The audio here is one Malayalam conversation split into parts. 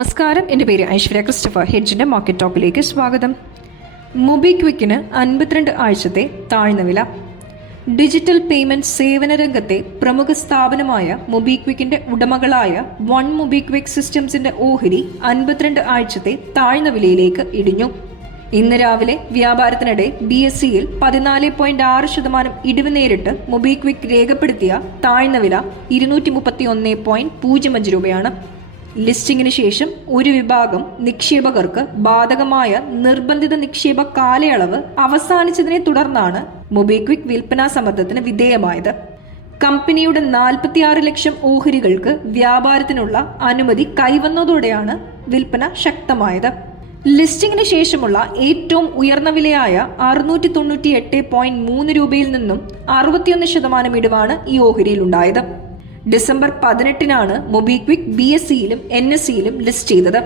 നമസ്കാരം. എന്റെ പേര് ഐശ്വര്യ ക്രിസ്റ്റഫർ. ഹെഡ്ജിന്റെ മാർക്കറ്റ് ടോക്കിലേക്ക് സ്വാഗതം. മൊബിക്വിക്കിന് അൻപത്തിരണ്ട് ആഴ്ചത്തെ താഴ്ന്ന വില. ഡിജിറ്റൽ പേയ്മെന്റ് സേവന രംഗത്തെ പ്രമുഖ സ്ഥാപനമായ മൊബിക്വിക്കിന്റെ ഉടമകളായ വൺ മൊബിക്വിക് സിസ്റ്റംസിന്റെ ഓഹരി അൻപത്തിരണ്ട് ആഴ്ചത്തെ താഴ്ന്ന വിലയിലേക്ക് ഇടിഞ്ഞു. ഇന്ന് രാവിലെ വ്യാപാരത്തിനിടെ ബി എസ് സിയിൽ പതിനാല് പോയിന്റ് ആറ് ശതമാനം ഇടിവ് നേരിട്ട് മൊബിക്വിക് രേഖപ്പെടുത്തിയ താഴ്ന്ന വില ഇരുന്നൂറ്റി മുപ്പത്തി ഒന്ന് പോയിന്റ് പൂജ്യം അഞ്ച് രൂപയാണ്. ലിസ്റ്റിംഗിന് ശേഷം ഒരു വിഭാഗം നിക്ഷേപകർക്ക് ബാധകമായ നിർബന്ധിത നിക്ഷേപ കാലയളവ് അവസാനിച്ചതിനെ തുടർന്നാണ് മൊബിക്വിക് വിൽപ്പനാ സമ്മർദ്ദത്തിന് വിധേയമായത്. കമ്പനിയുടെ നാൽപ്പത്തിയാറ് ലക്ഷം ഓഹരികൾക്ക് വ്യാപാരത്തിനുള്ള അനുമതി കൈവന്നതോടെയാണ് വിൽപ്പന ശക്തമായത്. ലിസ്റ്റിംഗിന് ശേഷമുള്ള ഏറ്റവും ഉയർന്ന വിലയായ അറുന്നൂറ്റി തൊണ്ണൂറ്റി എട്ട് പോയിന്റ് മൂന്ന് രൂപയിൽ നിന്നും അറുപത്തിയൊന്ന് ശതമാനം ഇടിവാണ് ഈ ഓഹരിയിലുണ്ടായത് ഡിസംബർ പതിനെട്ടിനാണ് മൊബിക്വിക് ബി എസ് സിയിലും എൻ എസ് സിയിലും ലിസ്റ്റ് ചെയ്തത്.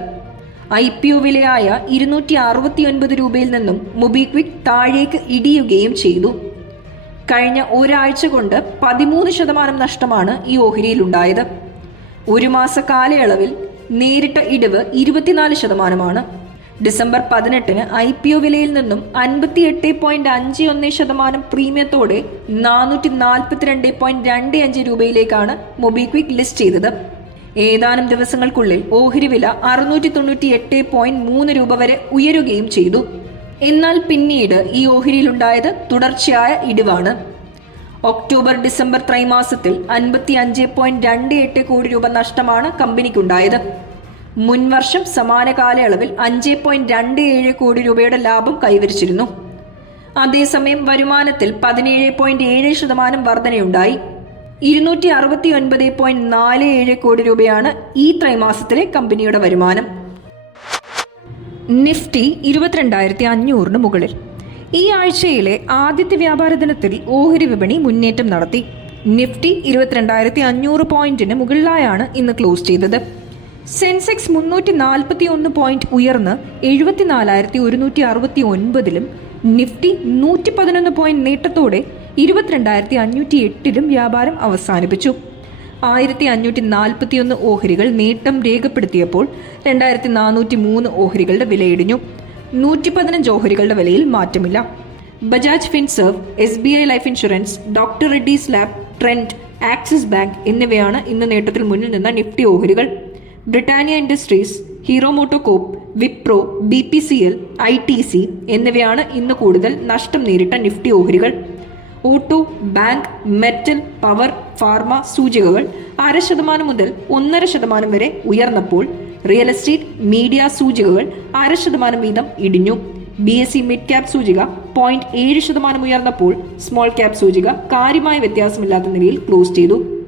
ഐ പി ഒ വിലയായ ഇരുന്നൂറ്റി അറുപത്തി ഒൻപത് രൂപയിൽ നിന്നും മൊബിക്വിക് താഴേക്ക് ഇടിയുകയും ചെയ്തു. കഴിഞ്ഞ ഒരാഴ്ച കൊണ്ട് പതിമൂന്ന് ശതമാനം നഷ്ടമാണ് ഈ ഓഹരിയിലുണ്ടായത്. ഒരു മാസ കാലയളവിൽ നേരിട്ട ഇടിവ് ഇരുപത്തിനാല് ശതമാനമാണ്. ഡിസംബർ പതിനെട്ടിന് ഐ പി ഒ വിലയിൽ നിന്നും അൻപത്തി എട്ട് പോയിന്റ് അഞ്ച് ഒന്ന് ശതമാനം പ്രീമിയത്തോടെ നാനൂറ്റി നാൽപ്പത്തിരണ്ട് പോയിന്റ് രണ്ട് അഞ്ച് രൂപയിലേക്കാണ് മൊബിക്വിക് ലിസ്റ്റ് ചെയ്തത്. ഏതാനും ദിവസങ്ങൾക്കുള്ളിൽ ഓഹരി വില അറുന്നൂറ്റി തൊണ്ണൂറ്റി എട്ട് പോയിന്റ് മൂന്ന് രൂപ വരെ ഉയരുകയും ചെയ്തു. എന്നാൽ പിന്നീട് ഈ ഓഹരിയിലുണ്ടായത് തുടർച്ചയായ ഇടിവാണ്. ഒക്ടോബർ ഡിസംബർ ത്രൈമാസത്തിൽ അൻപത്തി അഞ്ച് പോയിന്റ് രണ്ട് എട്ട് കോടി രൂപ നഷ്ടമാണ് കമ്പനിക്കുണ്ടായത്. മുൻവർഷം സമാന കാലയളവിൽ അഞ്ച് പോയിന്റ് രണ്ട് ഏഴ് കോടി രൂപയുടെ ലാഭം കൈവരിച്ചിരുന്നു. അതേസമയം വരുമാനത്തിൽ പതിനേഴ് പോയിന്റ് ഏഴ് ശതമാനം വർധനയുണ്ടായി. ഇരുന്നൂറ്റി അറുപത്തി ഒൻപത് പോയിന്റ് നാല് ഏഴ് കോടി രൂപയാണ് ഈ ത്രൈമാസത്തിലെ കമ്പനിയുടെ വരുമാനം. നിഫ്റ്റി ഇരുപത്തിരണ്ടായിരത്തി അഞ്ഞൂറിന് മുകളിൽ. ഈ ആഴ്ചയിലെ ആദ്യത്തെ വ്യാപാര ദിനത്തിൽ ഓഹരി വിപണി മുന്നേറ്റം നടത്തി. നിഫ്റ്റി ഇരുപത്തിരണ്ടായിരത്തി അഞ്ഞൂറ് പോയിന്റിന് മുകളിലായാണ് ഇന്ന് ക്ലോസ് ചെയ്തത്. സെൻസെക്സ് മുന്നൂറ്റി നാൽപ്പത്തി ഒന്ന് പോയിന്റ് ഉയർന്ന് എഴുപത്തിനാലായിരത്തി ഒരുന്നൂറ്റി അറുപത്തി ഒൻപതിലും നിഫ്റ്റി നൂറ്റി പതിനൊന്ന് പോയിന്റ് നേട്ടത്തോടെ ഇരുപത്തിരണ്ടായിരത്തി അഞ്ഞൂറ്റി എട്ടിലും വ്യാപാരം അവസാനിപ്പിച്ചു. ആയിരത്തി അഞ്ഞൂറ്റി നാൽപ്പത്തിയൊന്ന് ഓഹരികൾ നേട്ടം രേഖപ്പെടുത്തിയപ്പോൾ രണ്ടായിരത്തി നാനൂറ്റി മൂന്ന് ഓഹരികളുടെ വിലയിടിഞ്ഞു. നൂറ്റി പതിനഞ്ച് ഓഹരികളുടെ വിലയിൽ മാറ്റമില്ല. Bajaj Finserv S B I life insurance doctor Reddy's lab Trent Axis bank എന്നിവയാണ് ഇന്ന് നേട്ടത്തിൽ മുന്നിൽ നിന്ന നിഫ്റ്റി ഓഹരികൾ. Britannia Industries Hero MotoCorp Wipro B P C L I T C എന്നിവയാണ് ഇന്ന് കൂടുതൽ നഷ്ടം നേരിട്ട നിഫ്റ്റി ഓഹരികൾ. Auto bank metal power pharma സൂചികകൾ അര ശതമാനം മുതൽ ഒന്നര ശതമാനം വരെ ഉയർന്നപ്പോൾ റിയൽ എസ്റ്റേറ്റ് മീഡിയ സൂചികകൾ അര ശതമാനം വീതം ഇടിഞ്ഞു. B S C mid cap സൂചിക പോയിന്റ് ഏഴ് ശതമാനം ഉയർന്നപ്പോൾ സ്മോൾ ക്യാപ് സൂചിക കാര്യമായ വ്യത്യാസമില്ലാത്ത നിലയിൽ ക്ലോസ് ചെയ്തു.